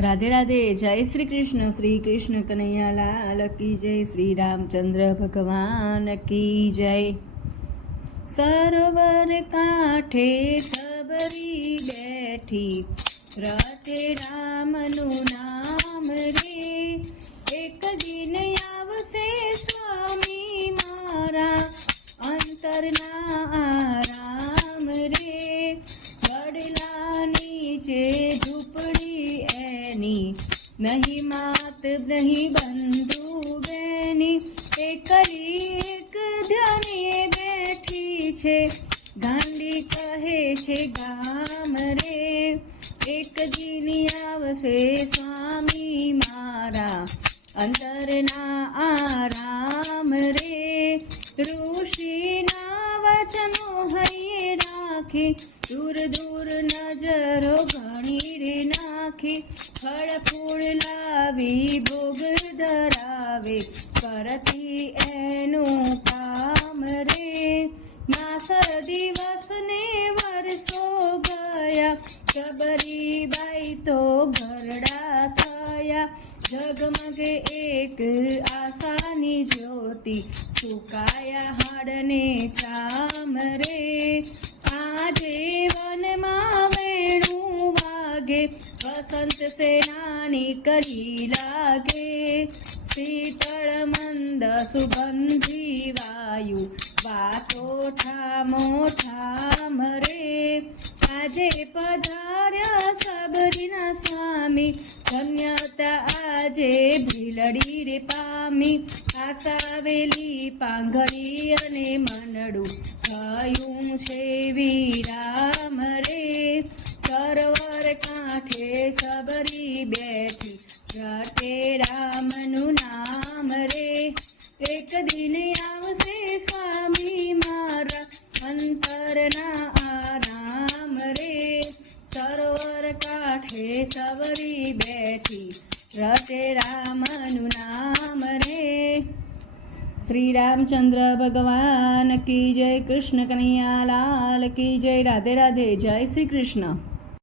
राधे राधे। जय श्री कृष्ण कन्हैया लाल की जय। श्री रामचंद्र भगवान की जय। सरोवर कांठे सबरी बैठी, रटे रामनु नाम रे। एक दिन आवसे स्वामी मारा, अंतरना आराम रे। वडला नीचे झूपड़ी एनी, नहीं मात नहीं बंधु बेनी। एकली एक ध्याने बैठी छे, गांडी कहे छे गाम रे। एक दिन आवसे स्वामी मारा, अंतरना आराम रे। ऋषिना वचनो हૈયે રાખી, दूर दूर नजरो घणी रे नाखी। फळ फूल लावी भोग धरावे, करती एनु काम रे। नासर दिवस ने वर्षो गया, सबरी बाई तो घरડા થયા। जगमगे एक आसानी ज्योति, सुकाया हाडने चाम रे। आजे वनमा वेणु वागे, वसंत सेनानी कड़ी लागे। शीतल मंद सुगंधी वायु, वातो ठामो ठाम रे। आजे पधार्या सबरीना स्वामी, धन्यता आजे भीलड़ी रे पामी। आसावेली પાંઘડી અને મનડું, થયું છે વિરામ રે। સરોવર કાંઠે સબરી બેઠી, રટે રામનું નામ રે। એક દિન આવશે સ્વામી મારા, અંતરના આરામ રે। સરોવર કાંઠે સબરી બેઠી, રટે રામનું નામ રે। श्री रामचंद्र भगवान की जय। कृष्ण कन्हैया लाल की जय। राधे राधे। जय श्री कृष्ण।